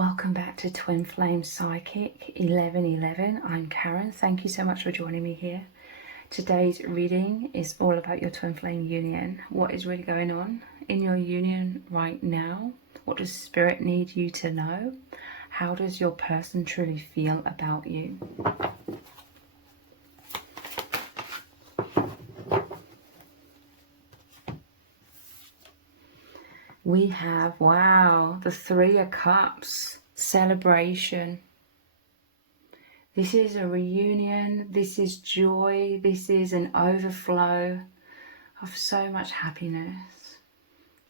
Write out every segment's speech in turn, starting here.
Welcome back to Twinflame Psychic 1111. I'm Karen. Thank you so much for joining me here. Today's reading is all about your twin flame union. What is really going on in your union right now? What does Spirit need you to know? How does your person truly feel about you? We have, wow, the Three of Cups, celebration. This is a reunion, this is joy, this is an overflow of so much happiness.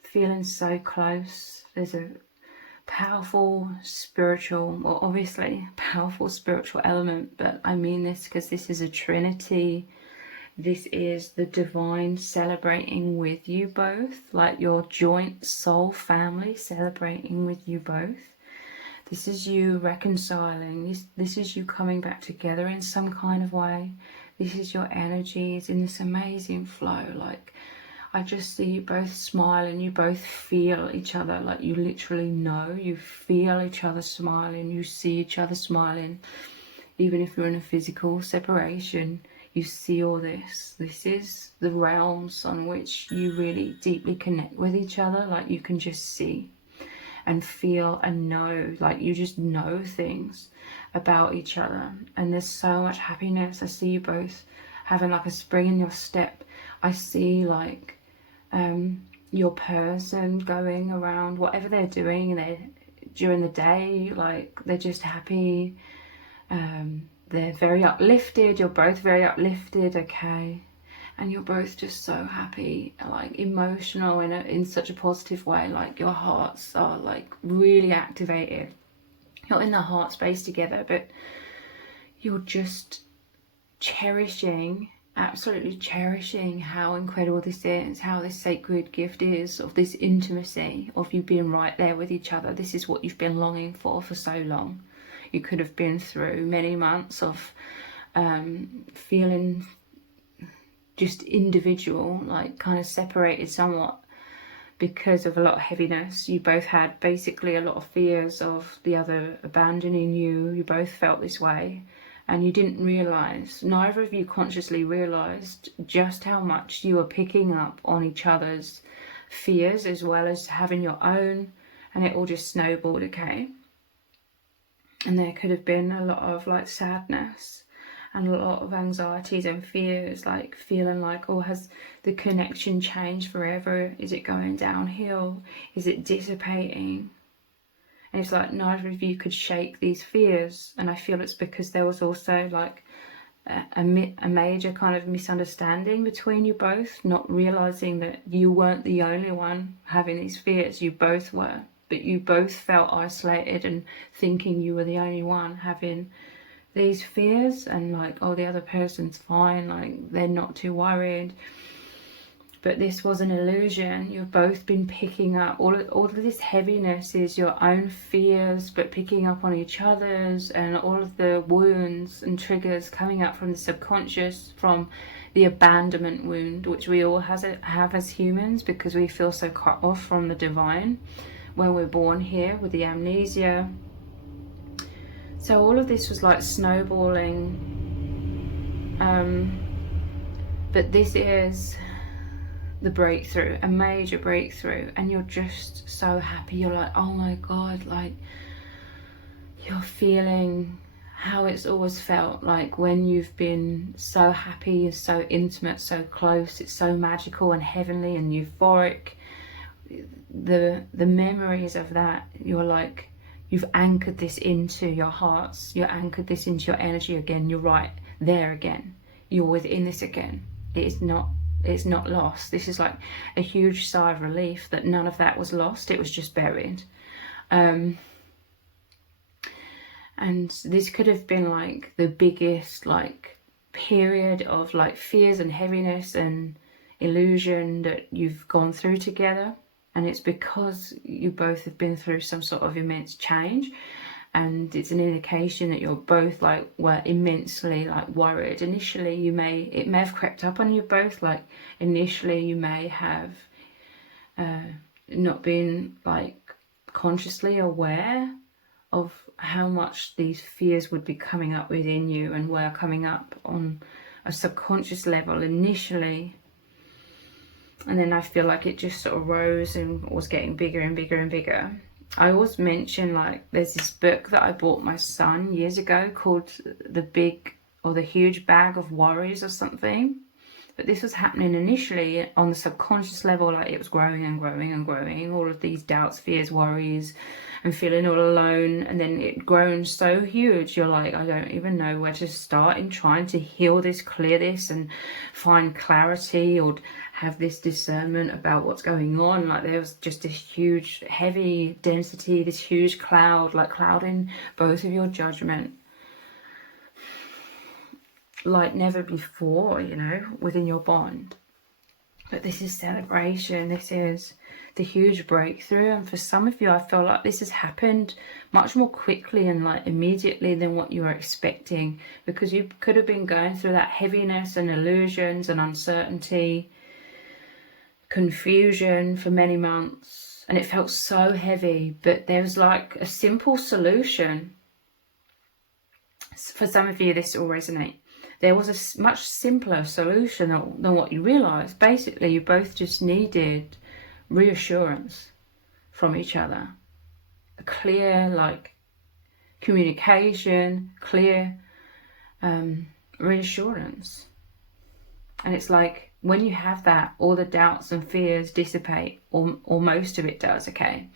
Feeling so close. There's a powerful spiritual, or obviously powerful spiritual element, but I mean this because this is a trinity. This is the divine celebrating with you both, like your joint soul family celebrating with you both. This is you reconciling. This is you coming back together in some kind of way. This is your energies in this amazing flow. Like, I just see you both smile and you both feel each other. Like, you literally know, you feel each other smiling. You see each other smiling. Even if you're in a physical separation, you see all this. This is the realms on which you really deeply connect with each other. Like, you can just see and feel and know. Like, you just know things about each other. And there's so much happiness. I see you both having like a spring in your step. I see like your person going around whatever they're doing during the day. Like, they're just happy. They're very uplifted. You're both very uplifted, okay? And you're both just so happy, like emotional in such a positive way. Like, your hearts are like really activated. You're in the heart space together, but you're just cherishing, absolutely cherishing how incredible this is, how this sacred gift is of this intimacy, of you being right there with each other. This is what you've been longing for so long. You could have been through many months of feeling just individual, like kind of separated somewhat because of a lot of heaviness. You both had basically a lot of fears of the other abandoning you. You both felt this way and you didn't realise, neither of you consciously realised just how much you were picking up on each other's fears as well as having your own, and it all just snowballed, okay? And there could have been a lot of like sadness and a lot of anxieties and fears, like feeling like, oh, has the connection changed forever? Is it going downhill? Is it dissipating? And it's like neither of you could shake these fears. And I feel it's because there was also like a major kind of misunderstanding between you both, not realizing that you weren't the only one having these fears. You both were. But you both felt isolated and thinking you were the only one having these fears, and like, oh, the other person's fine, like they're not too worried. But this was an illusion. You've both been picking up all of this heaviness is your own fears, but picking up on each other's, and all of the wounds and triggers coming up from the subconscious, from the abandonment wound, which we all have as humans, because we feel so cut off from the divine when we're born here with the amnesia. So all of this was like snowballing, but this is the breakthrough, a major breakthrough, and you're just so happy. You're like, oh my God, like you're feeling how it's always felt like when you've been so happy, you're so intimate, so close, it's so magical and heavenly and euphoric. The memories of that, you're like, you've anchored this into your hearts, you're anchored this into your energy again. You're right there again, you're within this again. It's not lost. This is like a huge sigh of relief that none of that was lost, it was just buried. And this could have been like the biggest like period of like fears and heaviness and illusion that you've gone through together. And it's because you both have been through some sort of immense change, and it's an indication that you're both like were immensely like worried. Initially it may have crept up on you both. Like initially you may have not been like consciously aware of how much these fears would be coming up within you and were coming up on a subconscious level initially. And then I feel like it just sort of rose and was getting bigger and bigger and bigger. I always mention, like, there's this book that I bought my son years ago called The Big or The Huge Bag of Worries or something. But this was happening initially on the subconscious level, like it was growing and growing and growing, all of these doubts, fears, worries, and feeling all alone. And then it grown so huge, you're like, I don't even know where to start in trying to heal this, clear this, and find clarity or have this discernment about what's going on. Like there was just this huge, heavy density, this huge cloud, like clouding both of your judgment like never before, you know, within your bond. But this is celebration. This is the huge breakthrough. And for some of you, I feel like this has happened much more quickly and like immediately than what you were expecting, because you could have been going through that heaviness and illusions and uncertainty, confusion for many months, and it felt so heavy. But there was like a simple solution. For some of you, this will resonate. There was a much simpler solution than what you realised. Basically, you both just needed reassurance from each other. A clear, like, communication, clear reassurance. And it's like, when you have that, all the doubts and fears dissipate, or most of it does, okay?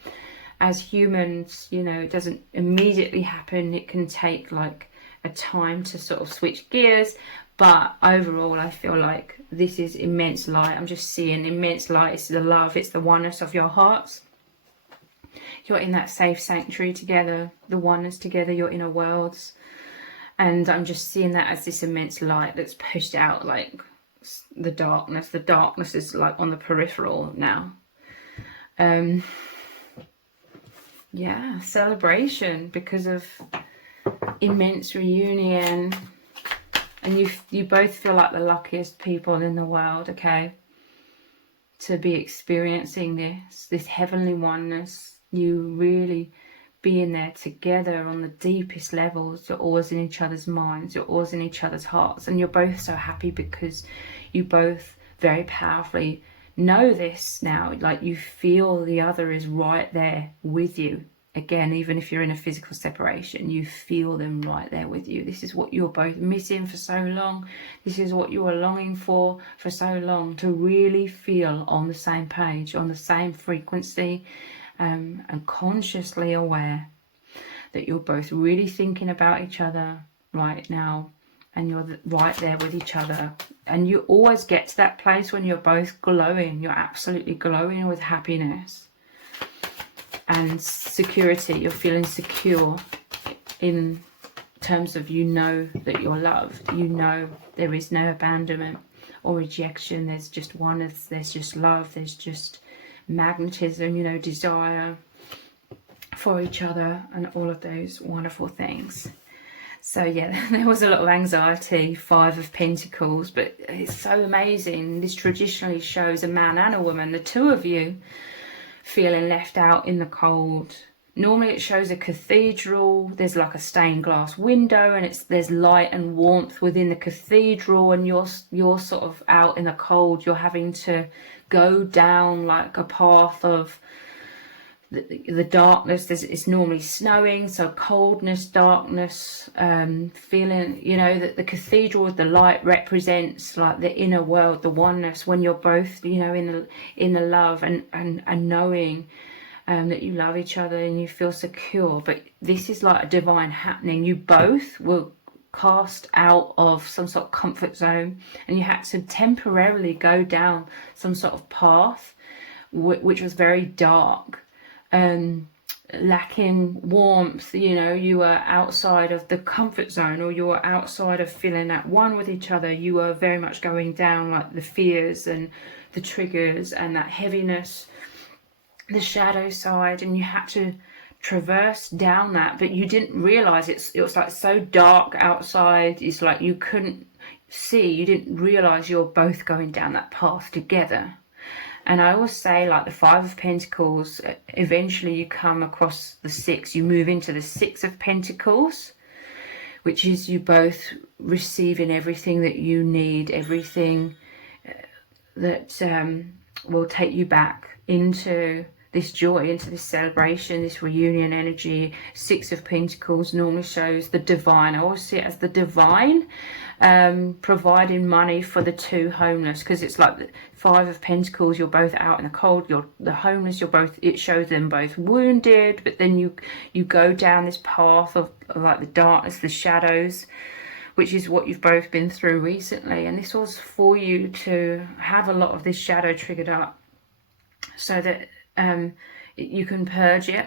As humans, you know, it doesn't immediately happen. It can take, like, a time to sort of switch gears, but overall I feel like this is immense light. I'm just seeing immense light. It's the love, it's the oneness of your hearts. You're in that safe sanctuary together, the oneness together, your inner worlds, and I'm just seeing that as this immense light that's pushed out like the darkness. The darkness is like on the peripheral now. Yeah, celebration because of immense reunion, and you both feel like the luckiest people in the world, okay, to be experiencing this heavenly oneness. You really being there together on the deepest levels. You're always in each other's minds, you're always in each other's hearts, and you're both so happy because you both very powerfully know this now. Like you feel the other is right there with you. Again, even if you're in a physical separation, you feel them right there with you. This is what you're both missing for so long. This is what you were longing for so long, to really feel on the same page, on the same frequency, and consciously aware that you're both really thinking about each other right now, and you're right there with each other. And you always get to that place when you're both glowing. You're absolutely glowing with happiness and security. You're feeling secure in terms of, you know that you're loved, you know there is no abandonment or rejection. There's just oneness, there's just love, there's just magnetism, you know, desire for each other, and all of those wonderful things. So yeah, there was a lot of anxiety, 5 of Pentacles, but it's so amazing. This traditionally shows a man and a woman, the two of you, feeling left out in the cold. Normally it shows a cathedral. There's like a stained glass window, and there's light and warmth within the cathedral, and you're sort of out in the cold. You're having to go down like a path of the darkness. It's normally snowing, so coldness, darkness, feeling, you know, that the cathedral with the light represents like the inner world, the oneness, when you're both, you know, in the love and knowing that you love each other and you feel secure. But this is like a divine happening. You both were cast out of some sort of comfort zone, and you had to temporarily go down some sort of path which was very dark, lacking warmth. You know, you were outside of the comfort zone, or you were outside of feeling at one with each other. You were very much going down like the fears and the triggers and that heaviness, the shadow side, and you had to traverse down that, but you didn't realize it was like so dark outside. It's like you couldn't see, you didn't realize you're both going down that path together. And I always say, like the Five of Pentacles, eventually you come across the Six, you move into the Six of Pentacles, which is you both receiving everything that you need, everything that will take you back into this joy, into this celebration, this reunion energy. Six of Pentacles normally shows the divine. I always see it as the divine providing money for the two homeless, because it's like the Five of Pentacles, you're both out in the cold, you're the homeless, you're both, it shows them both wounded, but then you go down this path of like the darkness, the shadows, which is what you've both been through recently. And this was for you to have a lot of this shadow triggered up so that you can purge it.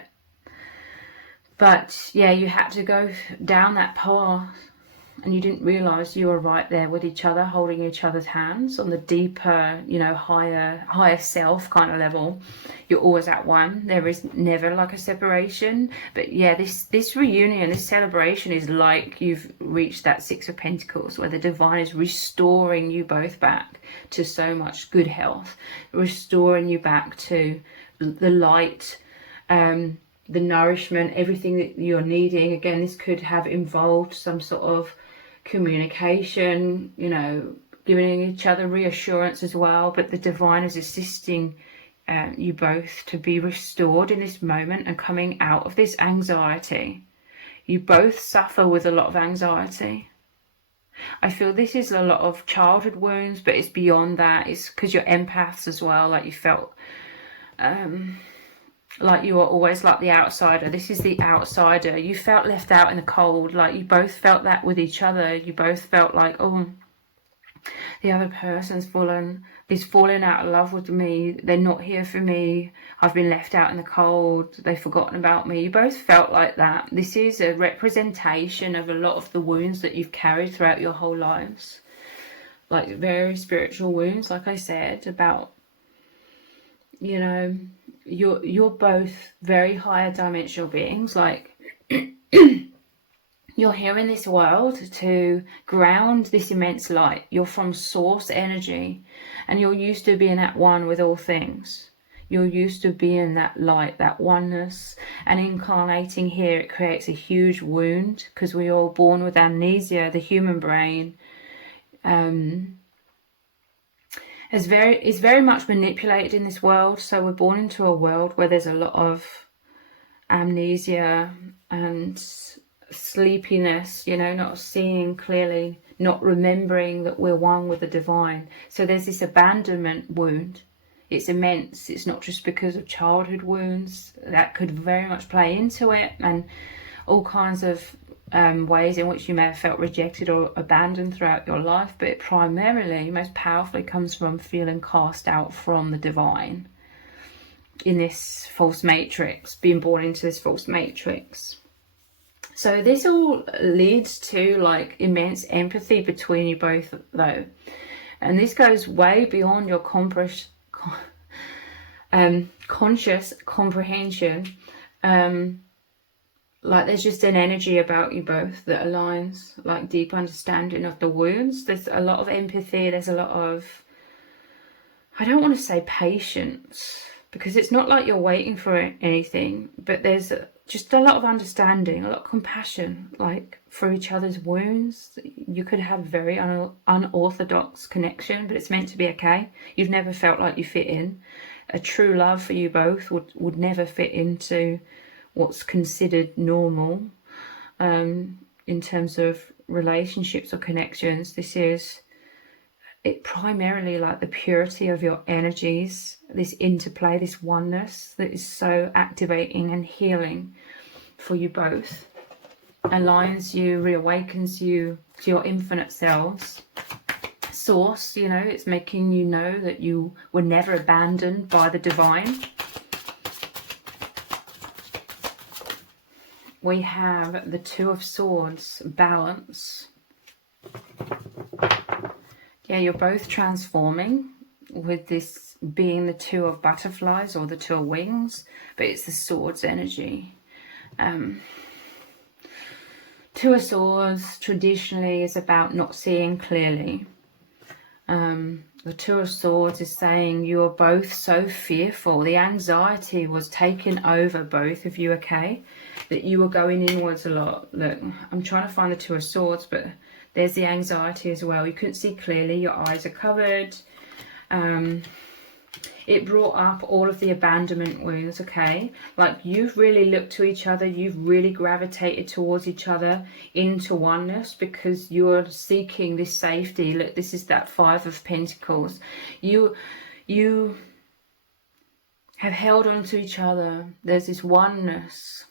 But yeah, you had to go down that path, and you didn't realize you were right there with each other, holding each other's hands on the deeper, you know, higher self kind of level. You're always at one. There is never like a separation. But yeah, this reunion, this celebration is like you've reached that Six of Pentacles, where the divine is restoring you both back to so much good health, restoring you back to the light, the nourishment, everything that you're needing. Again, this could have involved some sort of communication, you know, giving each other reassurance as well. But the divine is assisting you both to be restored in this moment and coming out of this anxiety. You both suffer with a lot of anxiety. I feel this is a lot of childhood wounds, but it's beyond that. It's because you're empaths as well, like you felt like you were always like the outsider. This is the outsider. You felt left out in the cold. Like you both felt that with each other. You both felt like, oh, the other person's falling out of love with me. They're not here for me. I've been left out in the cold. They've forgotten about me. You both felt like that. This is a representation of a lot of the wounds that you've carried throughout your whole lives. Like very spiritual wounds, like I said, about, you know, you're both very higher dimensional beings. Like you're here in this world to ground this immense light. You're from source energy, and you're used to being at one with all things. You're used to being that light, that oneness. And incarnating here, it creates a huge wound, because we're all born with amnesia. The human brain is very much manipulated in this world. So we're born into a world where there's a lot of amnesia and sleepiness, you know, not seeing clearly, not remembering that we're one with the divine. So there's this abandonment wound. It's immense. It's not just because of childhood wounds. That could very much play into it, and all kinds of ways in which you may have felt rejected or abandoned throughout your life. But it primarily, most powerfully, comes from feeling cast out from the divine in this false matrix, being born into this false matrix. So this all leads to like immense empathy between you both, though, and this goes way beyond your conscious comprehension. Like there's just an energy about you both that aligns, like deep understanding of the wounds. There's a lot of empathy. There's a lot of, I don't want to say patience, because it's not like you're waiting for anything, but there's just a lot of understanding, a lot of compassion, like for each other's wounds. You could have very unorthodox connection, but it's meant to be okay. You've never felt like you fit in. A true love for you both would never fit into what's considered normal in terms of relationships or connections. This is it primarily like the purity of your energies, this interplay, this oneness that is so activating and healing for you both. Aligns you, reawakens you to your infinite selves. Source, you know, it's making you know that you were never abandoned by the divine. We have the Two of Swords, balance. Yeah, you're both transforming, with this being the Two of Butterflies or the Two of Wings, but it's the Swords energy. Two of Swords traditionally is about not seeing clearly. The Two of Swords is saying you are both so fearful. The anxiety was taking over both of you, okay? That you were going inwards a lot. Look, I'm trying to find the Two of Swords, but there's the anxiety as well. You couldn't see clearly. Your eyes are covered. It brought up all of the abandonment wounds, okay? Like, you've really looked to each other. You've really gravitated towards each other into oneness because you're seeking this safety. Look, this is that Five of Pentacles. You have held on to each other. There's this oneness.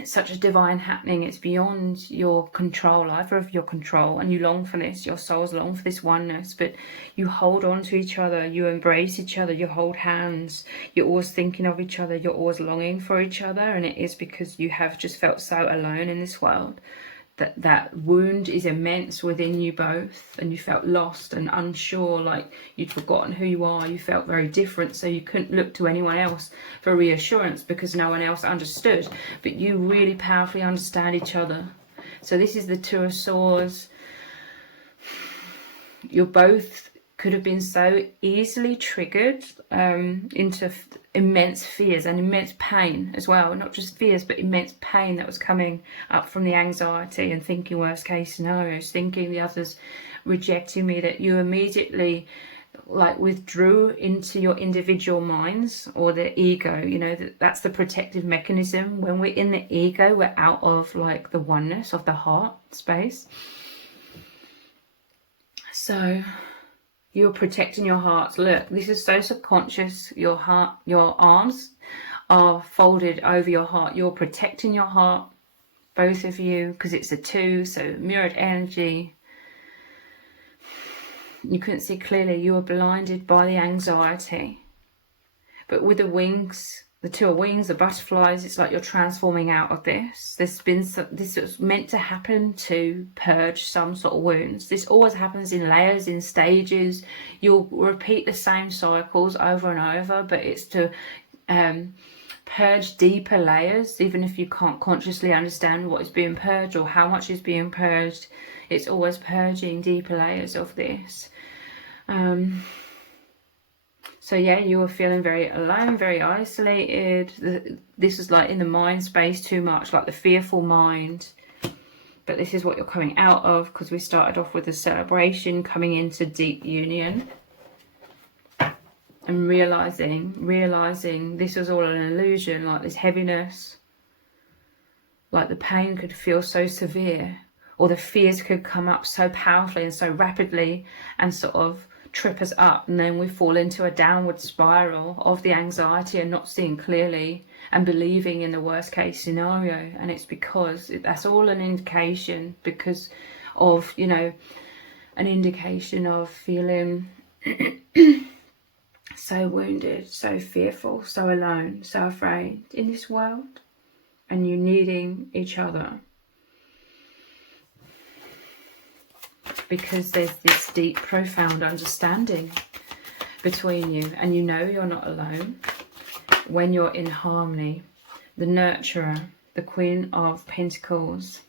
It's such a divine happening. It's beyond your control, either of your control, and you long for this. Your souls long for this oneness, but you hold on to each other. You embrace each other. You hold hands. You're always thinking of each other. You're always longing for each other, and it is because you have just felt so alone in this world. That wound is immense within you both, and you felt lost and unsure, like you'd forgotten who you are. You felt very different, so you couldn't look to anyone else for reassurance because no one else understood, but you really powerfully understand each other. So this is the Two of Swords. You're both could have been so easily triggered into immense fears and immense pain as well. Not just fears, but immense pain that was coming up from the anxiety and thinking worst case scenarios, thinking the other's rejecting me, that you immediately like withdrew into your individual minds or the ego. You know, that's the protective mechanism. When we're in the ego, we're out of like the oneness of the heart space. So you're protecting your hearts. Look, this is so subconscious. Your heart, your arms are folded over your heart. You're protecting your heart, both of you, because it's a two, so mirrored energy. You couldn't see clearly. You were blinded by the anxiety. But with the wings, the two wings, the butterflies, it's like you're transforming out of this. This was meant to happen to purge some sort of wounds. This always happens in layers, in stages. You'll repeat the same cycles over and over, but it's to purge deeper layers. Even if you can't consciously understand what is being purged or how much is being purged, it's always purging deeper layers of this. So yeah, you were feeling very alone, very isolated. This was like in the mind space too much, like the fearful mind. But this is what you're coming out of, because we started off with a celebration, coming into deep union. And realizing this was all an illusion, like this heaviness. Like the pain could feel so severe, or the fears could come up so powerfully and so rapidly and sort of trip us up, and then we fall into a downward spiral of the anxiety and not seeing clearly and believing in the worst case scenario. And it's because that's all an indication, because of, you know, an indication of feeling so wounded, so fearful, so alone, so afraid in this world, and you needing each other. Because there's this deep, profound understanding between you, and you know you're not alone when you're in harmony. The nurturer, the Queen of Pentacles,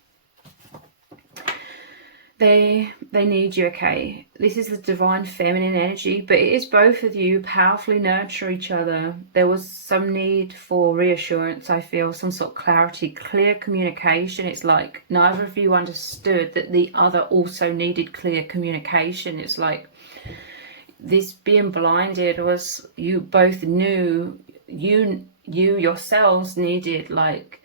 they need you, okay? This is the divine feminine energy, but it is both of you powerfully nurture each other. There was some need for reassurance, I feel, some sort of clarity, clear communication. It's like neither of you understood that the other also needed clear communication. It's like this being blinded was, you both knew you yourselves needed like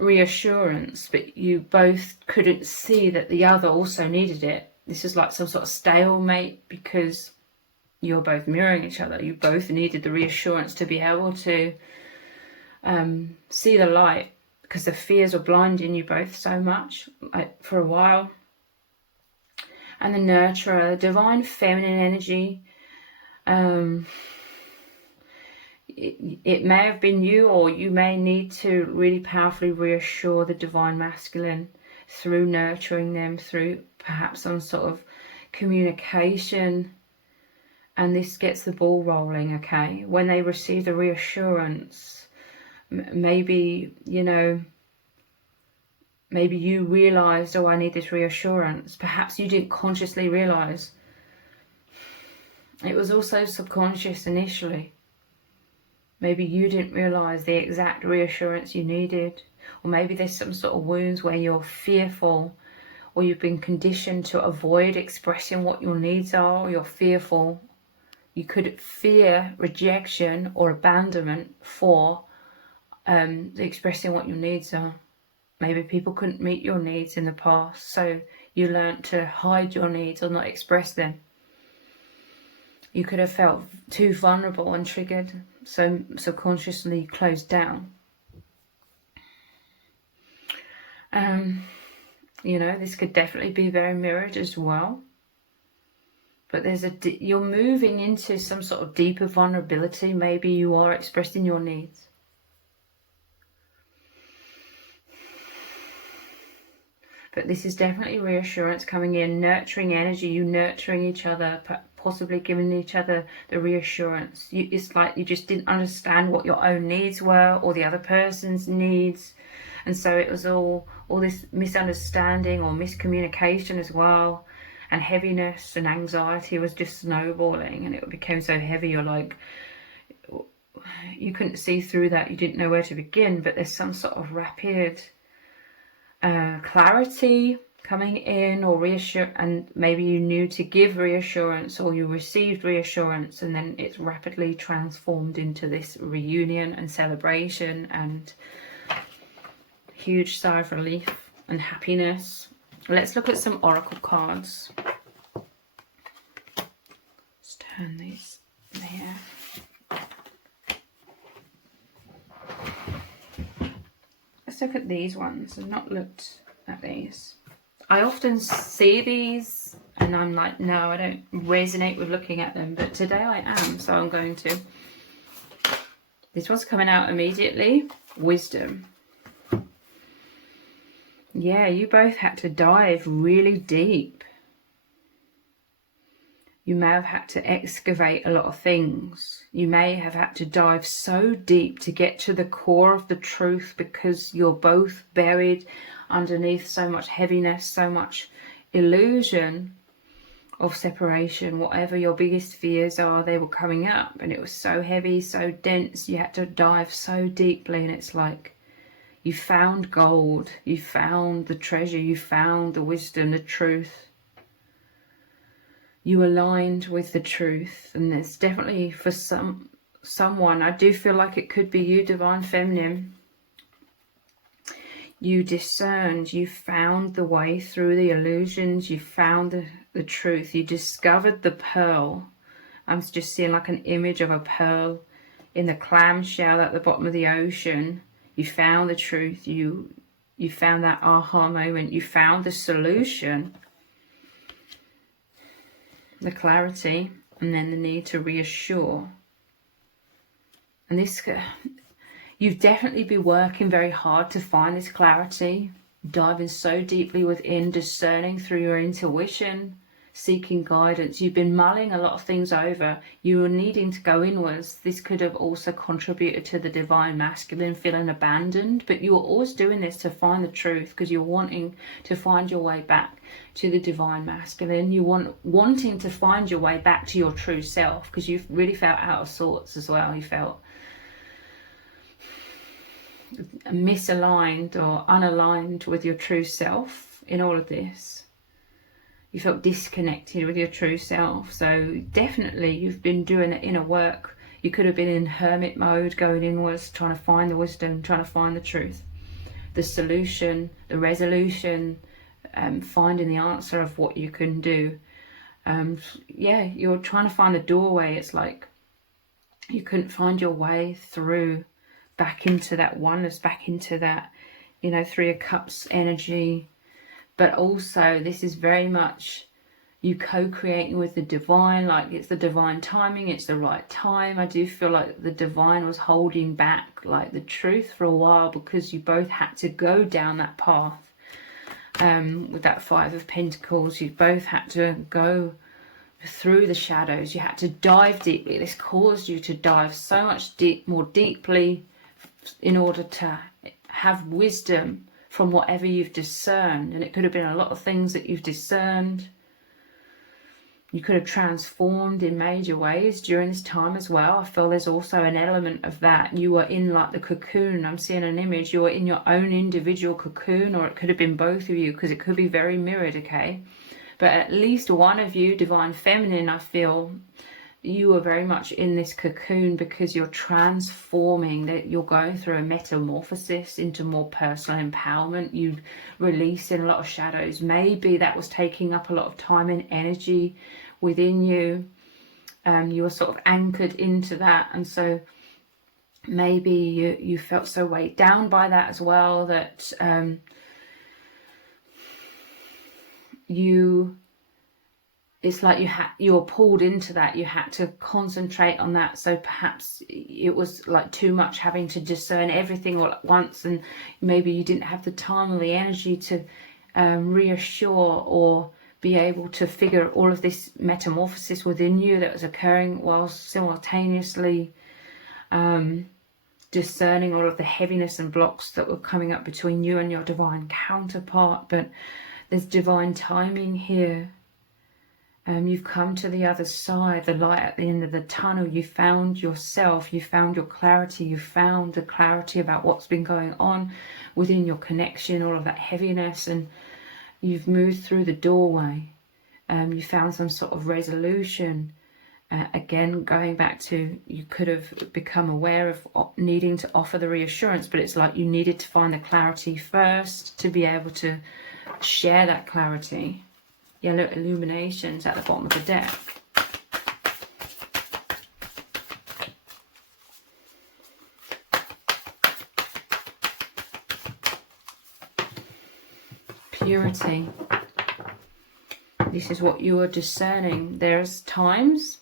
reassurance, but you both couldn't see that the other also needed it. This is like some sort of stalemate, because you're both mirroring each other. You both needed the reassurance to be able to see the light, because the fears were blinding you both so much, like for a while. And the nurturer, the divine feminine energy, it may have been you, or you may need to really powerfully reassure the divine masculine through nurturing them, through perhaps some sort of communication. And this gets the ball rolling, okay? When they receive the reassurance, maybe, you know, maybe you realized, oh, I need this reassurance. Perhaps you didn't consciously realize. It was also subconscious initially. Maybe you didn't realize the exact reassurance you needed. Or maybe there's some sort of wounds where you're fearful, or you've been conditioned to avoid expressing what your needs are, or you're fearful. You could fear rejection or abandonment for expressing what your needs are. Maybe people couldn't meet your needs in the past, so you learned to hide your needs or not express them. You could have felt too vulnerable and triggered, so subconsciously closed down. You know, this could definitely be very mirrored as well. But you're moving into some sort of deeper vulnerability. Maybe you are expressing your needs. But this is definitely reassurance coming in, nurturing energy, you nurturing each other, possibly giving each other the reassurance. It's like you just didn't understand what your own needs were or the other person's needs. And so it was all this misunderstanding or miscommunication as well. And heaviness and anxiety was just snowballing, and it became so heavy you're like, you couldn't see through that, you didn't know where to begin. But there's some sort of rapid clarity coming in, or reassure, and maybe you knew to give reassurance, or you received reassurance, and then it's rapidly transformed into this reunion and celebration and huge sigh of relief and happiness. Let's look at some oracle cards. Let's turn these there. Let's look at these ones. I've not looked at these. I often see these and I'm like, no, I don't resonate with looking at them. But today I am, so I'm going to. This one's coming out immediately. Wisdom. Yeah, you both had to dive really deep. You may have had to excavate a lot of things. You may have had to dive so deep to get to the core of the truth, because you're both buried underneath so much heaviness, so much illusion of separation. Whatever your biggest fears are, they were coming up, and it was so heavy, so dense. You had to dive so deeply, and it's like, you found gold, you found the treasure, you found the wisdom, the truth. You aligned with the truth. And there's definitely for someone, I do feel like it could be you, Divine Feminine. You discerned, you found the way through the illusions, you found the truth, you discovered the pearl. I'm just seeing like an image of a pearl in the clamshell at the bottom of the ocean. You found the truth, you found that aha moment, you found the solution, the clarity, and then the need to reassure. And this, you've definitely been working very hard to find this clarity, diving so deeply within, discerning through your intuition, seeking guidance. You've been mulling a lot of things over. You were needing to go inwards. This could have also contributed to the divine masculine feeling abandoned, but you were always doing this to find the truth, because you're wanting to find your way back to the divine masculine. You wanting to find your way back to your true self, because you really felt out of sorts as well. You felt misaligned or unaligned with your true self in all of this. You felt disconnected with your true self. So definitely you've been doing the inner work. You could have been in hermit mode, going inwards, trying to find the wisdom, trying to find the truth, the solution, the resolution, finding the answer of what you can do. Yeah, you're trying to find the doorway. It's like you couldn't find your way through back into that oneness, back into that, you know, Three of Cups energy. But also this is very much you co-creating with the divine, like it's the divine timing, it's the right time. I do feel like the divine was holding back like the truth for a while, because you both had to go down that path. With that Five of Pentacles, you both had to go through the shadows. You had to dive deeply. This caused you to dive so much more deeply in order to have wisdom from whatever you've discerned. And it could have been a lot of things that you've discerned. You could have transformed in major ways during this time as well. I feel there's also an element of that. You were in like the cocoon. I'm seeing an image. You were in your own individual cocoon, or it could have been both of you, because it could be very mirrored, okay? But at least one of you, divine feminine, I feel you are very much in this cocoon because you're transforming, that you're going through a metamorphosis into more personal empowerment. You releasing a lot of shadows. Maybe that was taking up a lot of time and energy within you. You were sort of anchored into that, and so maybe you felt so weighed down by that as well, that it's like you were pulled into that. You had to concentrate on that. So perhaps it was like too much, having to discern everything all at once, and maybe you didn't have the time or the energy to reassure or be able to figure all of this metamorphosis within you that was occurring, while simultaneously discerning all of the heaviness and blocks that were coming up between you and your divine counterpart. But there's divine timing here. You've come to the other side, the light at the end of the tunnel. You found yourself, you found your clarity, you found the clarity about what's been going on within your connection, all of that heaviness, and you've moved through the doorway. You found some sort of resolution. Again, going back to, you could have become aware of needing to offer the reassurance, but it's like you needed to find the clarity first to be able to share that clarity. Yellow illuminations at the bottom of the deck. Purity. This is what you are discerning. There's times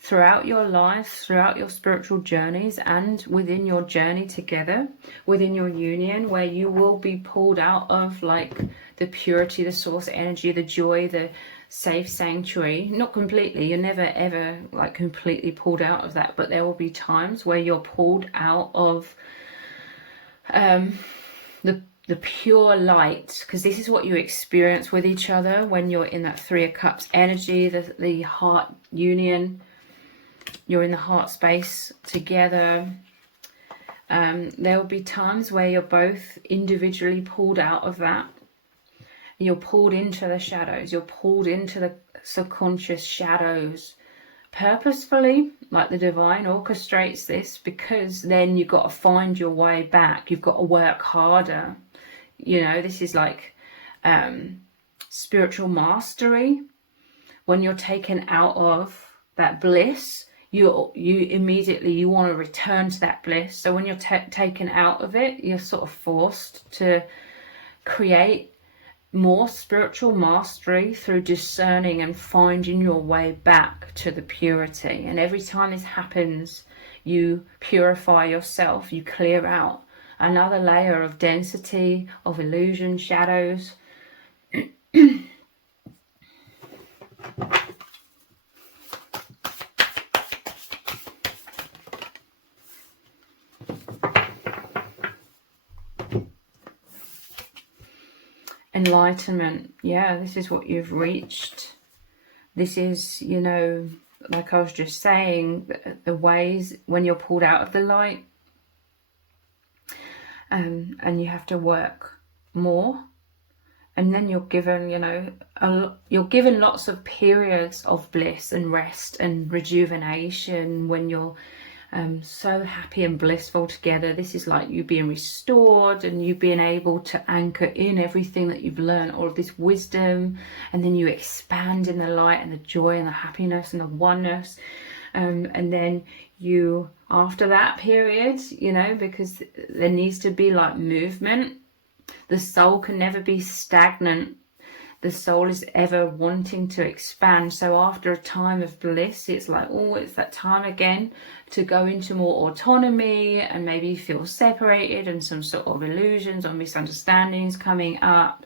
throughout your life, throughout your spiritual journeys, and within your journey together, within your union, where you will be pulled out of like the purity, the source energy, the joy, the safe sanctuary. Not completely, you're never ever like completely pulled out of that, but there will be times where you're pulled out of the pure light, because this is what you experience with each other when you're in that Three of Cups energy, the heart union. You're in the heart space together. There will be times where you're both individually pulled out of that. You're pulled into the shadows. You're pulled into the subconscious shadows purposefully, like the divine orchestrates this, because then you've got to find your way back. You've got to work harder. You know, this is like spiritual mastery. When you're taken out of that bliss, you immediately want to return to that bliss. So when you're taken out of it, you're sort of forced to create more spiritual mastery through discerning and finding your way back to the purity. And every time this happens, you purify yourself, you clear out another layer of density, of illusion, shadows. Enlightenment. Yeah, this is what you've reached. This is, you know, like I was just saying, the ways when you're pulled out of the light, and you have to work more, and then you're given, you know, you're given lots of periods of bliss and rest and rejuvenation when you're so happy and blissful together. This is like you being restored and you being able to anchor in everything that you've learned, all of this wisdom, and then you expand in the light and the joy and the happiness and the oneness. And then you, after that period, you know, because there needs to be like movement. The soul can never be stagnant. The soul is ever wanting to expand. So after a time of bliss, it's like, oh, it's that time again to go into more autonomy, and maybe feel separated and some sort of illusions or misunderstandings coming up.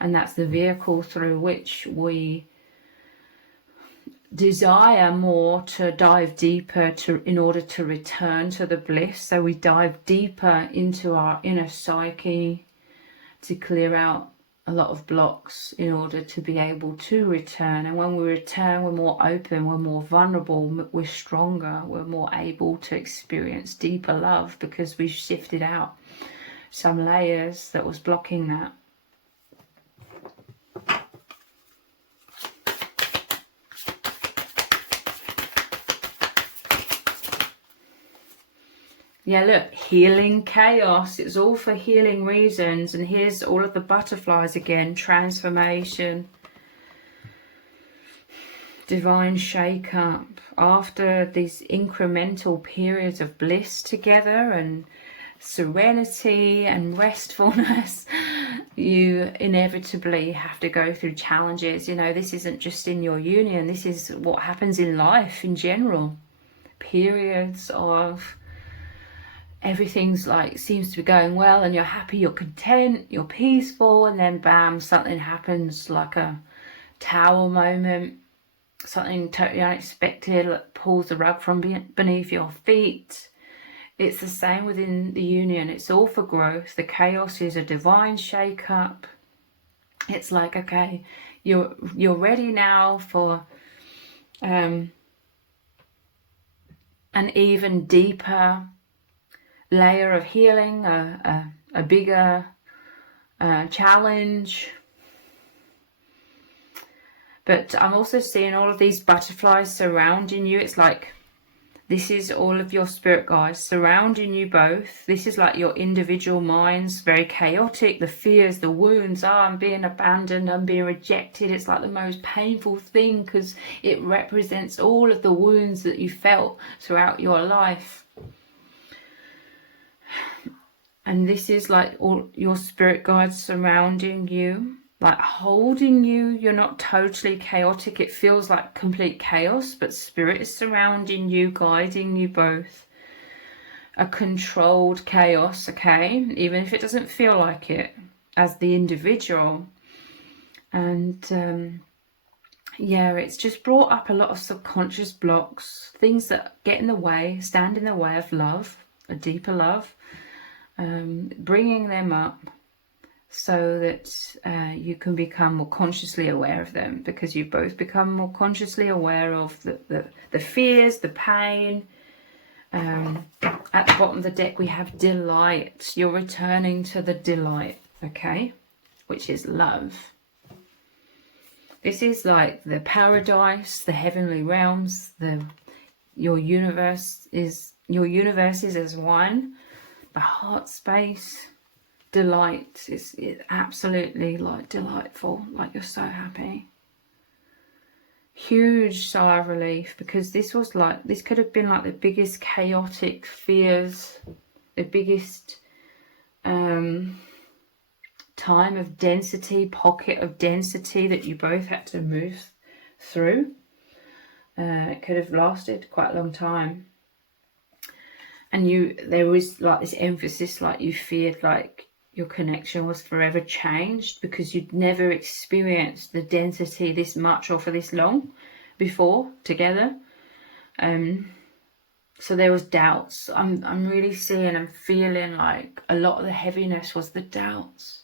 And that's the vehicle through which we desire more to dive deeper in order to return to the bliss. So we dive deeper into our inner psyche, to clear out a lot of blocks in order to be able to return. And when we return, we're more open, we're more vulnerable, we're stronger, we're more able to experience deeper love because we've shifted out some layers that was blocking that. Yeah, look, healing chaos. It's all for healing reasons. And here's all of the butterflies again. Transformation. Divine shake-up. After these incremental periods of bliss together and serenity and restfulness, you inevitably have to go through challenges. You know, this isn't just in your union. This is what happens in life in general. Periods of everything's like seems to be going well and you're happy, you're content, you're peaceful, and then bam, something happens, like a tower moment, something totally unexpected, like pulls the rug from beneath your feet. It's the same within the union. It's all for growth. The chaos is a divine shake-up. It's like, okay, you're ready now for an even deeper layer of healing, a bigger challenge. But I'm also seeing all of these butterflies surrounding you. It's like this is all of your spirit guides surrounding you both. This is like your individual minds, very chaotic. The fears, the wounds, I'm being abandoned, I'm being rejected. It's like the most painful thing because it represents all of the wounds that you felt throughout your life. And this is like all your spirit guides surrounding you, like holding you. You're not totally chaotic. It feels like complete chaos, but spirit is surrounding you, guiding you both. A controlled chaos, okay? Even if it doesn't feel like it as the individual. And yeah, it's just brought up a lot of subconscious blocks, things that get in the way, stand in the way of love, a deeper love. Bringing them up so that you can become more consciously aware of them, because you both become more consciously aware of the fears, the pain. At the bottom of the deck we have delight. You're returning to the delight, okay, which is love. This is like the paradise, the heavenly realms. Your universe is as one. The heart space, delight is absolutely like delightful, like you're so happy. Huge sigh of relief, because this could have been like the biggest chaotic fears, the biggest time of density, pocket of density that you both had to move through. It could have lasted quite a long time. And there was like this emphasis, like you feared like your connection was forever changed because you'd never experienced the density this much or for this long before together. So there was doubts. I'm really seeing and feeling like a lot of the heaviness was the doubts.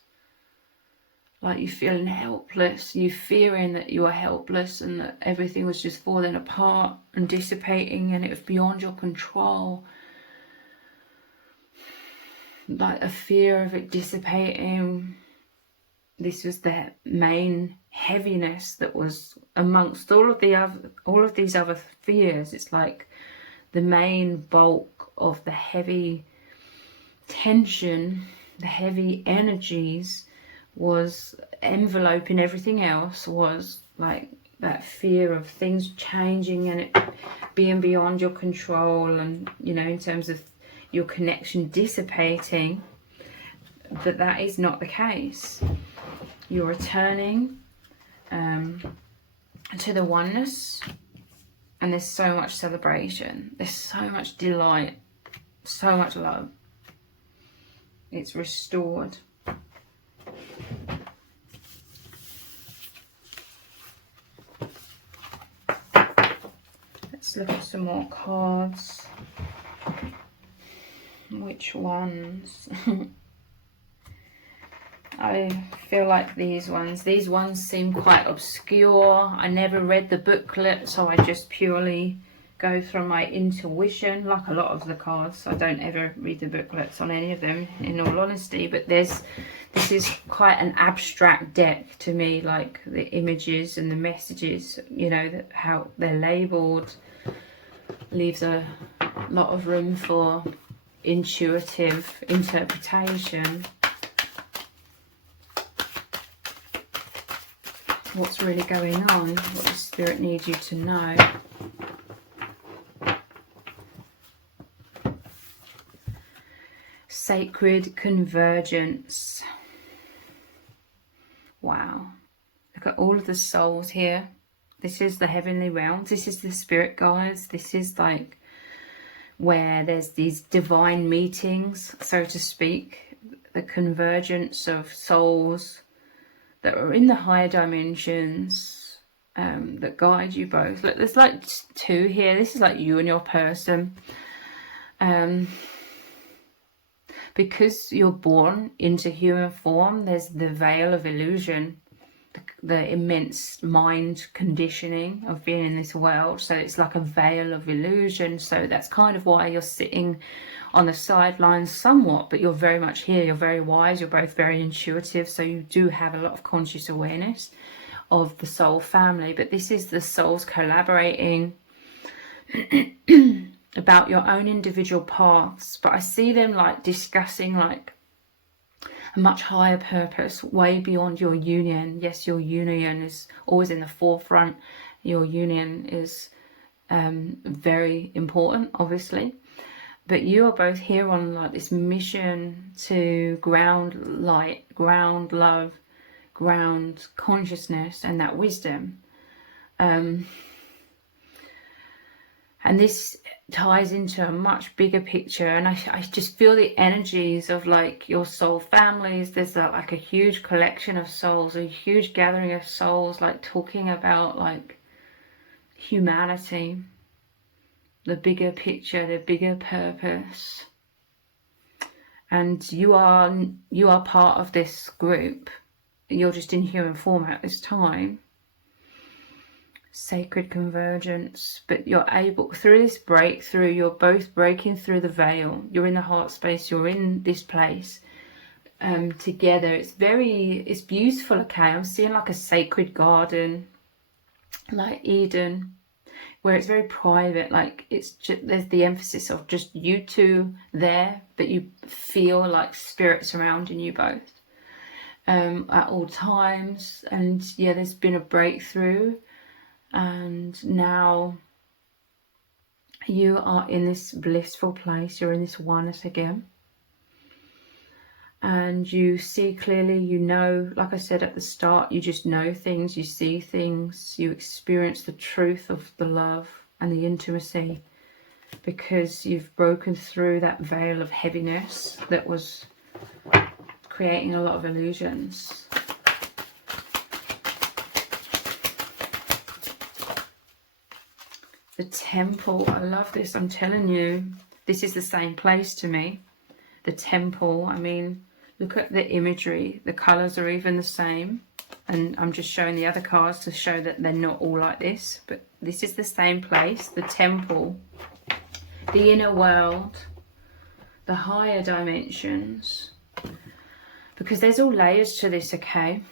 Like you feeling helpless, you fearing that you were helpless and that everything was just falling apart and dissipating and it was beyond your control. Like a fear of it dissipating. This was the main heaviness that was amongst all of these other fears. It's like the main bulk of the heavy tension, the heavy energies was enveloping everything else, was like that fear of things changing and it being beyond your control, and you know, in terms of your connection dissipating. But that is not the case. You're returning to the oneness, and there's so much celebration, there's so much delight, so much love. It's restored. Let's look at some more cards. Which ones? I feel like these ones seem quite obscure. I never read the booklet, so I just purely go from my intuition, like a lot of the cards. I don't ever read the booklets on any of them, in all honesty, but this is quite an abstract deck to me, like the images and the messages, you know, how they're labeled leaves a lot of room for intuitive interpretation. What's really going on, what the Spirit needs you to know. Sacred convergence. Wow. Look at all of the souls here. This is the heavenly realms. This is the spirit guides. This is like where there's these divine meetings, so to speak. The convergence of souls that are in the higher dimensions, that guide you both. Look, there's like two here. This is like you and your person. Because you're born into human form, there's the veil of illusion, the immense mind conditioning of being in this world. So it's like a veil of illusion. So that's kind of why you're sitting on the sidelines somewhat, but you're very much here. You're very wise. You're both very intuitive. So you do have a lot of conscious awareness of the soul family. But this is the souls collaborating about your own individual paths. But I see them like discussing like a much higher purpose, way beyond your union. Yes, your union is always in the forefront. Your union is very important, obviously. But you are both here on like this mission to ground light, ground love, ground consciousness and that wisdom. And this ties into a much bigger picture, and I just feel the energies of like your soul families. There's like a huge collection of souls, a huge gathering of souls, like talking about like humanity, the bigger picture, the bigger purpose. And you are part of this group. You're just in human form at this time. Sacred convergence, but you're able, through this breakthrough, you're both breaking through the veil. You're in the heart space, you're in this place together. It's beautiful. Okay, I'm seeing like a sacred garden, like Eden, where it's very private. Like it's just, there's the emphasis of just you two there, but you feel like spirit surrounding you both at all times. And yeah, there's been a breakthrough. And now you are in this blissful place. You're in this oneness again. And you see clearly, you know, like I said at the start, you just know things, you see things, you experience the truth of the love and the intimacy, because you've broken through that veil of heaviness that was creating a lot of illusions. The temple, I love this, I'm telling you, this is the same place to me. The temple, I mean, look at the imagery, the colours are even the same. And I'm just showing the other cards to show that they're not all like this, but this is the same place, the temple, the inner world, the higher dimensions. Because there's all layers to this, okay?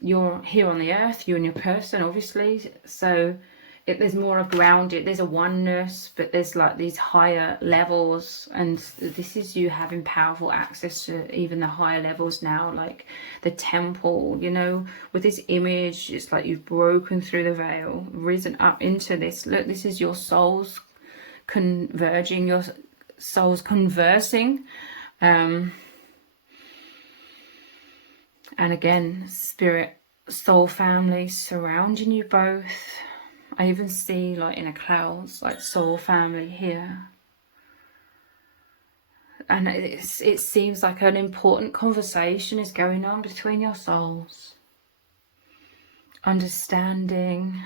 You're here on the earth, you and your person, obviously, so there's more of grounded, there's a oneness, but there's like these higher levels, and this is you having powerful access to even the higher levels now, like the temple, you know, with this image. It's like you've broken through the veil, risen up into this. Look, this is your souls converging, your souls conversing, and again, spirit, soul family surrounding you both. I even see like in a clouds, like soul family here. And it seems like an important conversation is going on between your souls. Understanding.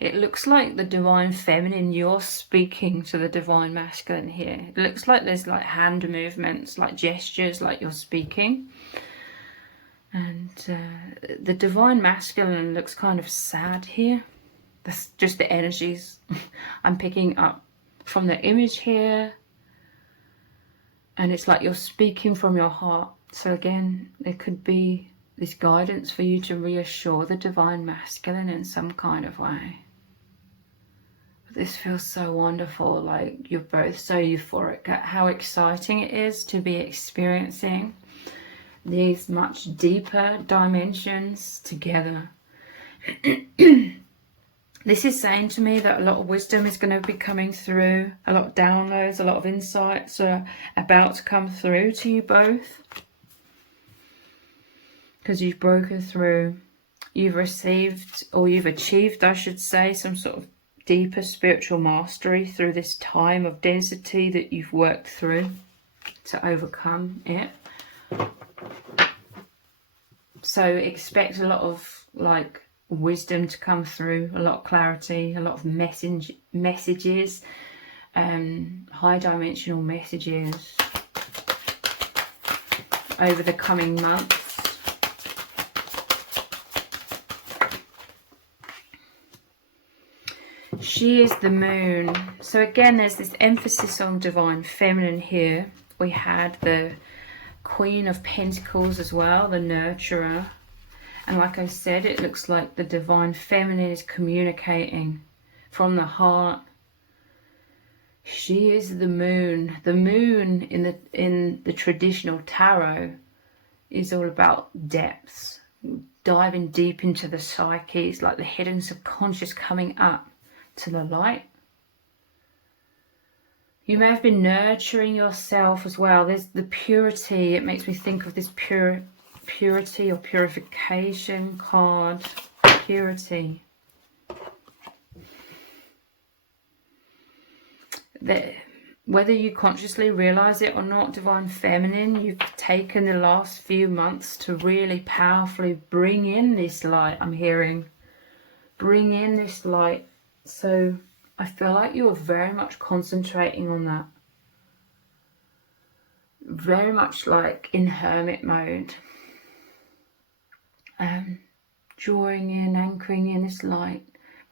It looks like the divine feminine, you're speaking to the divine masculine here. It looks like there's like hand movements, like gestures, like you're speaking. And the divine masculine looks kind of sad here. That's just the energies I'm picking up from the image here. And it's like you're speaking from your heart. So again, there could be this guidance for you to reassure the divine masculine in some kind of way. But this feels so wonderful, like you're both so euphoric at how exciting it is to be experiencing these much deeper dimensions together. This is saying to me that a lot of wisdom is going to be coming through, a lot of downloads, a lot of insights are about to come through to you both. Because you've broken through, you've received, or you've achieved, I should say, some sort of deeper spiritual mastery through this time of density that you've worked through to overcome it. So expect a lot of like wisdom to come through, a lot of clarity, a lot of messages, high dimensional messages over the coming months. She is the moon. So again, there's this emphasis on divine feminine here. We had the Queen of Pentacles as well, the nurturer. And like I said, it looks like the divine feminine is communicating from the heart. She is the moon. The moon in the traditional tarot is all about depths, diving deep into the psyche. It's like the hidden subconscious coming up to the light. You may have been nurturing yourself as well. There's the purity. It makes me think of this purity or purification card. Purity. Whether you consciously realize it or not, divine feminine, you've taken the last few months to really powerfully bring in this light. I'm hearing bring in this light. So I feel like you're very much concentrating on that. Very much like in hermit mode. Drawing in, anchoring in this light,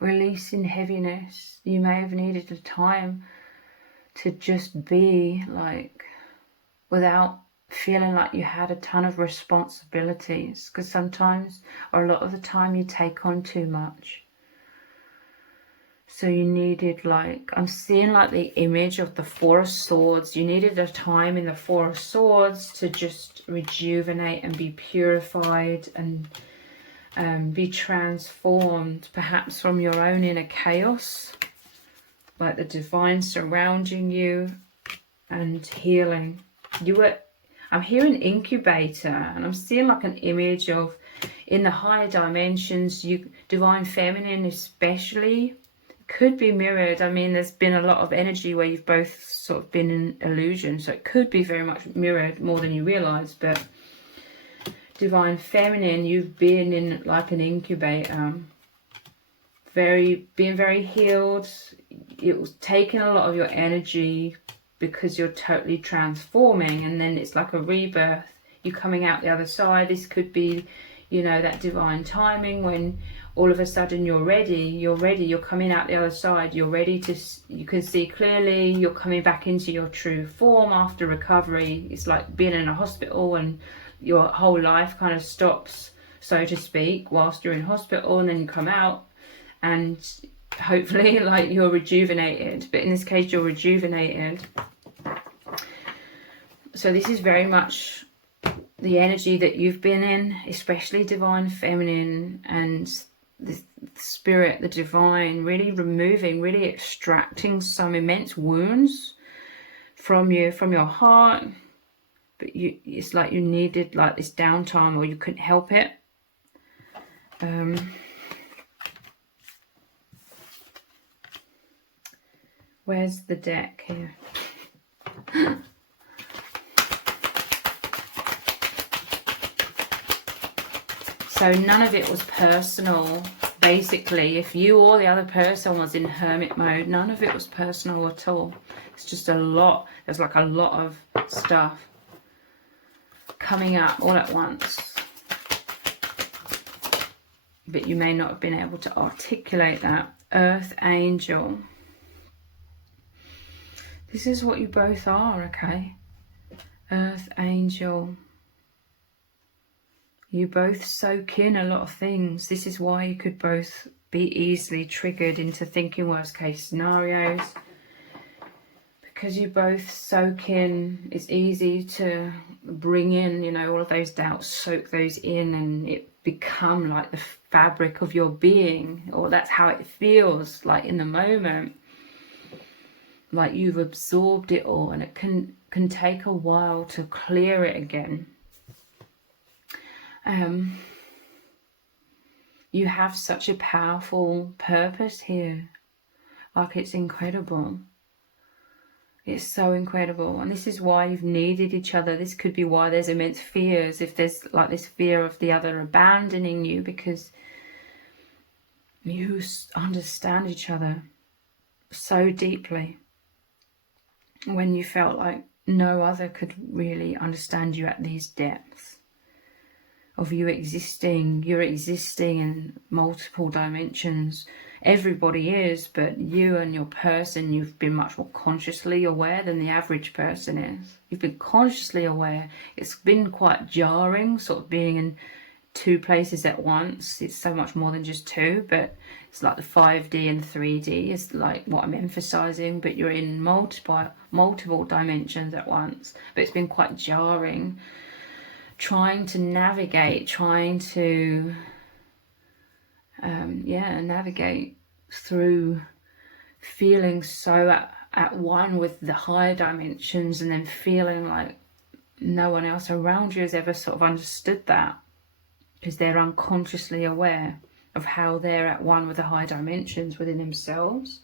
releasing heaviness. You may have needed a time to just be like, without feeling like you had a ton of responsibilities. Because sometimes, or a lot of the time, you take on too much. So you needed like, I'm seeing like the image of the Four of Swords. You needed a time in the Four of Swords to just rejuvenate and be purified and be transformed, perhaps from your own inner chaos, like the divine surrounding you and healing. I'm hearing incubator, and I'm seeing like an image of, in the higher dimensions, divine feminine especially, could be mirrored. I mean, there's been a lot of energy where you've both sort of been in illusion, so it could be very much mirrored more than you realize. But divine feminine, you've been in like an incubator, being very healed. It was taking a lot of your energy because you're totally transforming, and then it's like a rebirth. You're coming out the other side. This could be, you know, that divine timing when all of a sudden you're ready, you're coming out the other side, you're ready to, you can see clearly, you're coming back into your true form after recovery. It's like being in a hospital and your whole life kind of stops, so to speak, whilst you're in hospital, and then you come out and hopefully like you're rejuvenated. But in this case, you're rejuvenated. So this is very much the energy that you've been in, especially divine feminine, and the spirit, the divine, really removing, really extracting some immense wounds from you, from your heart. But it's like you needed like this downtime, or you couldn't help it. Where's the deck here? So none of it was personal. Basically, if you or the other person was in hermit mode, none of it was personal at all. It's just a lot. There's like a lot of stuff coming up all at once. but you may not have been able to articulate that. Earth angel. This is what you both are, okay? Earth angel. You both soak in a lot of things. This is why you could both be easily triggered into thinking worst case scenarios. Because you both soak in, it's easy to bring in, you know, all of those doubts, soak those in, and it become like the fabric of your being, or that's how it feels like in the moment. Like you've absorbed it all, and it can take a while to clear it again. You have such a powerful purpose here. Like, it's incredible. It's so incredible. And this is why you've needed each other. This could be why there's immense fears. If there's like this fear of the other abandoning you, because you understand each other so deeply. When you felt like no other could really understand you at these depths. Of you existing, you're existing in multiple dimensions. Everybody is, but you and your person, you've been much more consciously aware than the average person is. You've been consciously aware. It's been quite jarring, sort of being in two places at once. It's so much more than just two, but it's like the 5D and 3D is like what I'm emphasizing, but you're in multiple dimensions at once. But it's been quite jarring. Trying to navigate, navigate through feeling so at one with the higher dimensions, and then feeling like no one else around you has ever sort of understood that, because they're unconsciously aware of how they're at one with the higher dimensions within themselves.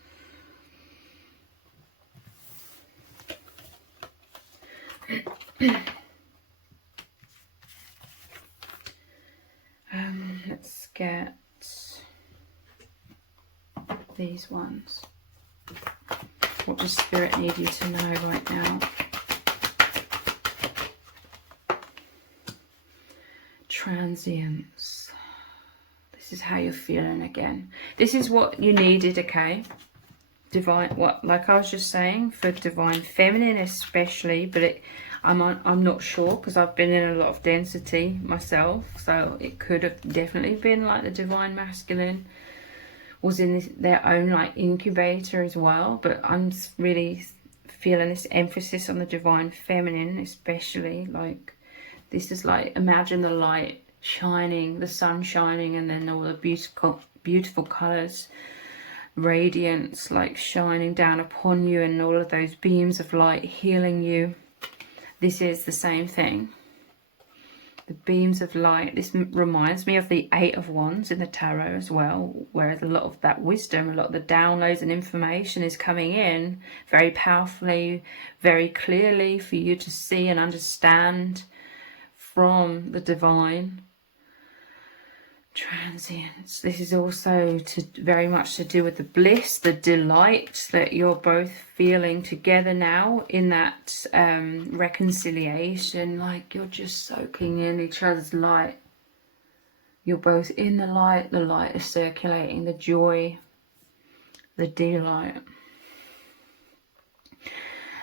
Let's get these ones. What does Spirit need you to know right now? Transience. This is how you're feeling again. This is what you needed, okay? Divine, what, like I was just saying, for divine feminine especially, but I'm not sure, because I've been in a lot of density myself, so it could have definitely been like the divine masculine was in their own like incubator as well, but I'm really feeling this emphasis on the divine feminine especially. Like, this is like, imagine the light shining, the sun shining, and then all the beautiful colors, radiance like shining down upon you, and all of those beams of light healing you. This is the same thing. The beams of light. This reminds me of the 8 of Wands in the tarot as well, whereas a lot of that wisdom, a lot of the downloads and information is coming in very powerfully, very clearly for you to see and understand from the divine. Transience. This is also very much to do with the bliss, the delight that you're both feeling together now in that reconciliation. Like, you're just soaking in each other's light. You're both in the light is circulating, the joy, the delight.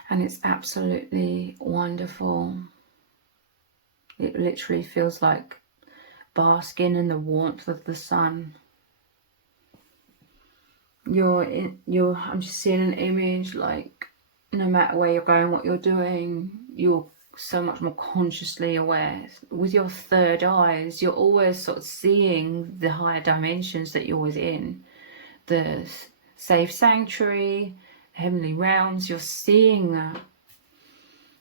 And it's absolutely wonderful. It literally feels like basking in the warmth of the sun. I'm just seeing an image, like, no matter where you're going, what you're doing, you're so much more consciously aware. With your third eyes, you're always sort of seeing the higher dimensions that you're within. The safe sanctuary, heavenly realms, you're seeing that.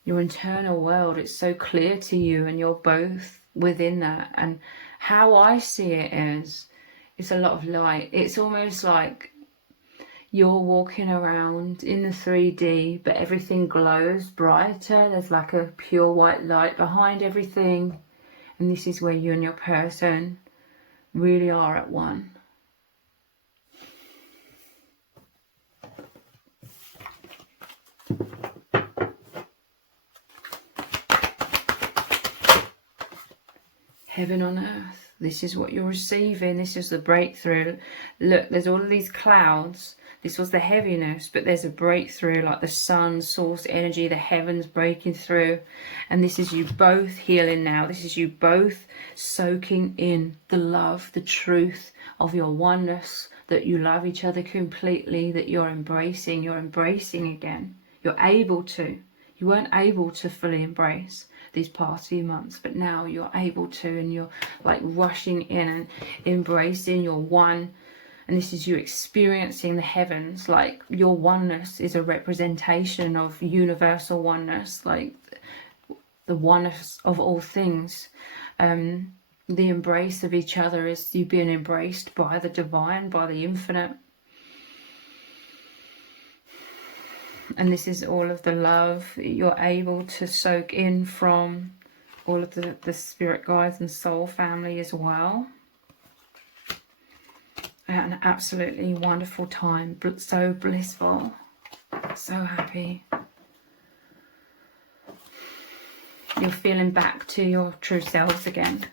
Your internal world, it's so clear to you, and you're both within that. And how I see it is, it's a lot of light. It's almost like you're walking around in the 3D, but everything glows brighter. There's like a pure white light behind everything, and this is where you and your person really are at one. heaven on earth. This is what you're receiving. This is the breakthrough. Look, there's all of these clouds. This was the heaviness, but there's a breakthrough, like the sun, source energy, the heavens breaking through. And this is you both healing now. This is you both soaking in the love, the truth of your oneness, that you love each other completely, that you're embracing again. You're able to. You weren't able to fully embrace these past few months, but now you're able to, and you're like rushing in and embracing your one. And this is you experiencing the heavens. Like your oneness is a representation of universal oneness, like the oneness of all things. The embrace of each other is you being embraced by the divine, by the infinite. And this is all of the love you're able to soak in from all of the spirit guides and soul family as well. An absolutely wonderful time, so blissful, so happy. You're feeling back to your true selves again.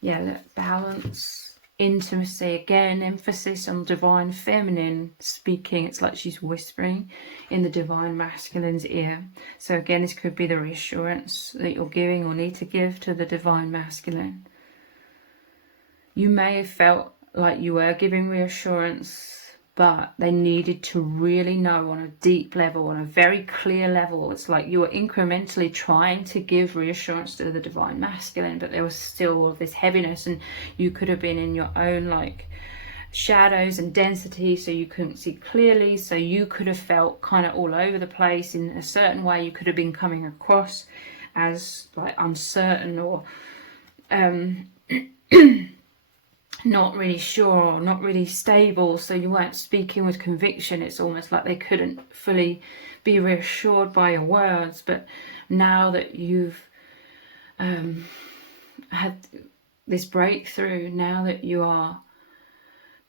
Yeah, look, balance, intimacy, again, emphasis on divine feminine speaking. It's like she's whispering in the divine masculine's ear. So again, this could be the reassurance that you're giving or need to give to the divine masculine. You may have felt like you were giving reassurance, but they needed to really know on a deep level, on a very clear level. It's like you were incrementally trying to give reassurance to the divine masculine, but there was still all of this heaviness, and you could have been in your own like shadows and density, so you couldn't see clearly, so you could have felt kind of all over the place in a certain way. You could have been coming across as like uncertain or not really sure, not really stable, so you weren't speaking with conviction. It's almost like they couldn't fully be reassured by your words. But now that you've had this breakthrough, now that you are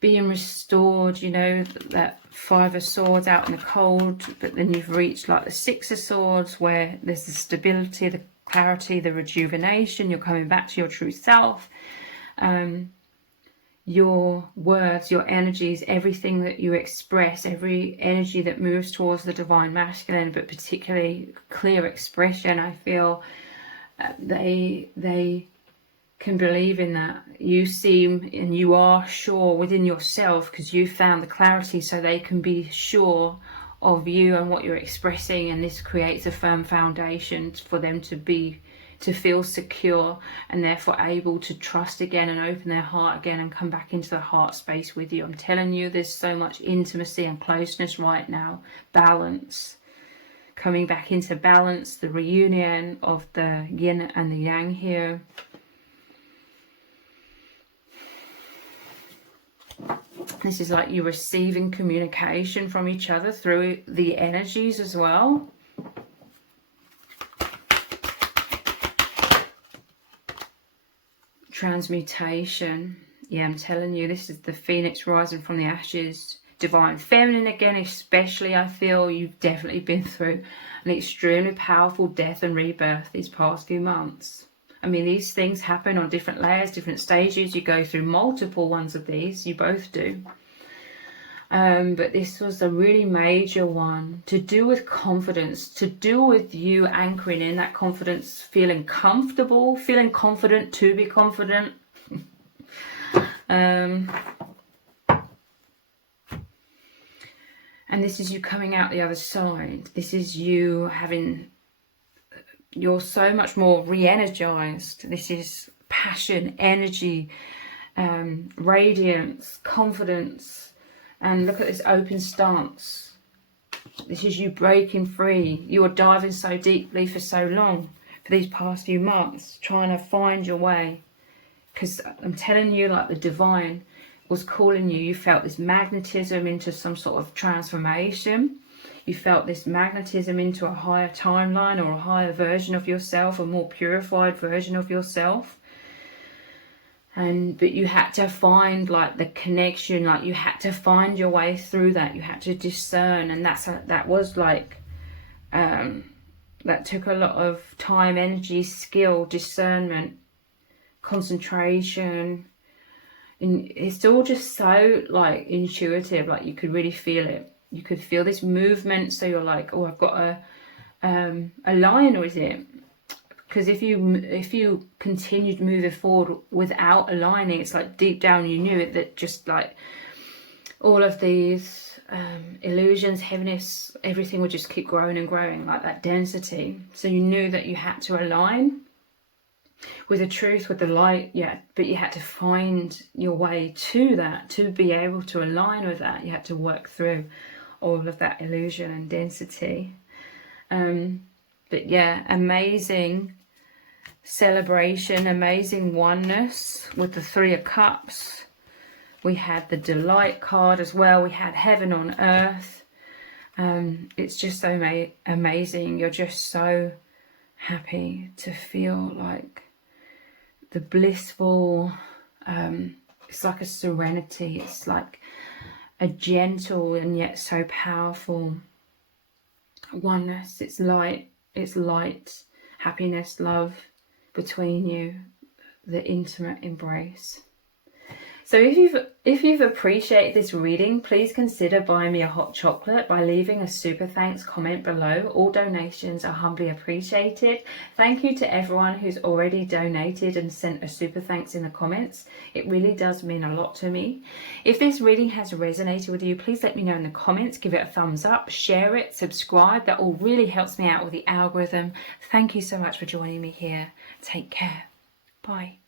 being restored, you know, that Five of Swords out in the cold, but then you've reached like the Six of Swords, where there's the stability, the clarity, the rejuvenation. You're coming back to your true self. Your words, your energies, everything that you express, every energy that moves towards the divine masculine, but particularly clear expression, I feel they can believe in that. You seem and you are sure within yourself because you found the clarity, so they can be sure of you and what you're expressing, and this creates a firm foundation for them to feel secure and therefore able to trust again and open their heart again and come back into the heart space with you. I'm telling you, there's so much intimacy and closeness right now. Balance, coming back into balance, the reunion of the yin and the yang here. This is like you receiving communication from each other through the energies as well. Transmutation. Yeah, I'm telling you, this is the phoenix rising from the ashes. Divine feminine again, especially. I feel you've definitely been through an extremely powerful death and rebirth these past few months. I mean, these things happen on different layers, different stages. You go through multiple ones of these. You both do. But this was a really major one to do with confidence, to do with you anchoring in that confidence, feeling comfortable, feeling confident to be confident. And this is you coming out the other side. This is you having, you're so much more re-energized. This is passion, energy, radiance, confidence. And look at this open stance. This is you breaking free. You were diving so deeply for so long, for these past few months, trying to find your way. Because I'm telling you, like the divine was calling you. You felt this magnetism into some sort of transformation. You felt this magnetism into a higher timeline or a higher version of yourself, a more purified version of yourself. But you had to find like the connection, like you had to find your way through that. You had to discern, and that was like that took a lot of time, energy, skill, discernment, concentration. And it's all just so like intuitive, like you could really feel it. You could feel this movement, so you're like, oh, I've got to align with it. Because if you continued moving forward without aligning, it's like deep down you knew it, that just like all of these illusions, heaviness, everything would just keep growing and growing, like that density. So you knew that you had to align with the truth, with the light, yeah, but you had to find your way to that, to be able to align with that. You had to work through all of that illusion and density. But yeah, amazing celebration, amazing oneness with the Three of Cups. We had the Delight card as well. We had Heaven on Earth. It's just so amazing. You're just so happy to feel like the blissful, it's like a serenity. It's like a gentle and yet so powerful oneness. It's light, happiness, love between you, the intimate embrace. So if you've appreciated this reading, please consider buying me a hot chocolate by leaving a super thanks comment below. All donations are humbly appreciated. Thank you to everyone who's already donated and sent a super thanks in the comments. It really does mean a lot to me. If this reading has resonated with you, please let me know in the comments. Give it a thumbs up, share it, subscribe. That all really helps me out with the algorithm. Thank you so much for joining me here. Take care. Bye.